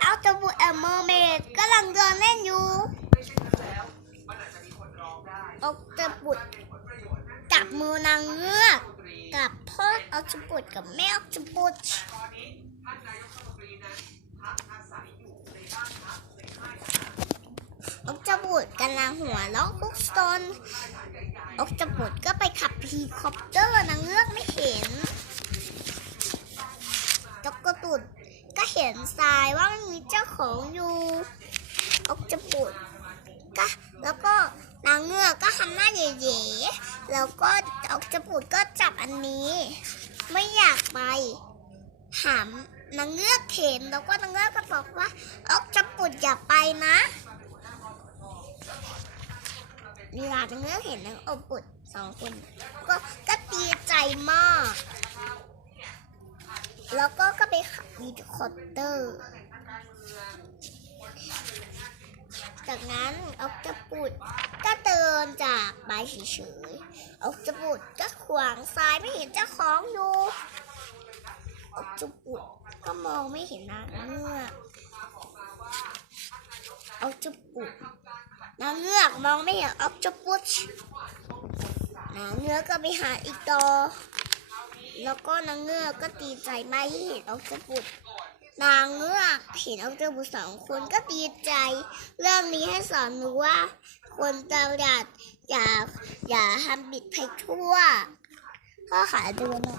เอาจมูกแอมเมอร์เมดกำลังเดินเล่นอยู่เอาจมูกจับมือนางเงือกกับพ่อเอาจมูกกับแม่เอาจมูกเอาจมูกกำลังหัวล้อคุกซนอาจมูกก็ไปขับฮีคอปเตอร์นางเงือกไม่เห็น จกกระตุด ก็เห็นทรายว่ามันมีเจ้าของอยู่ออกจปุดก็แล้วก็นางเงือกก็ทำหน้าเย่ๆแล้วก็ออกจปุดก็จับอันนี้ ไม่อยากไปถามนางเงือกเห็นแล้วก็นางเงือกก็บอกว่าออกจปุดอย่าไปนะเวลานางเงือกเห็นนางอปุดสองคน ก็ก็ดีใจมาก แล้วก็ก็ไปขับวีดคอปเตอร์ จากนั้นออกจะปุดก็เดินจากไปเฉยๆออกจะปุดก็ขวางซ้ายไม่เห็นเจ้าของอยู่ออกจะปุดก็มองไม่เห็นนางเงือกออกจะปุดนางเงือกมองไม่เห็นออกจะปุดนางเงือกก็ไปหาอีกต่อ แล้วก็นางเงือกก็ดีใจมากที่เห็นออกตปุดนางเงือกเห็นออกตปุดสองคนก็ดีใจ เรื่องนี้ให้สอนหนูว่า คนเราอย่าอย่าอย่าทำบิดไปทั่วพ่อขาดูหน่อย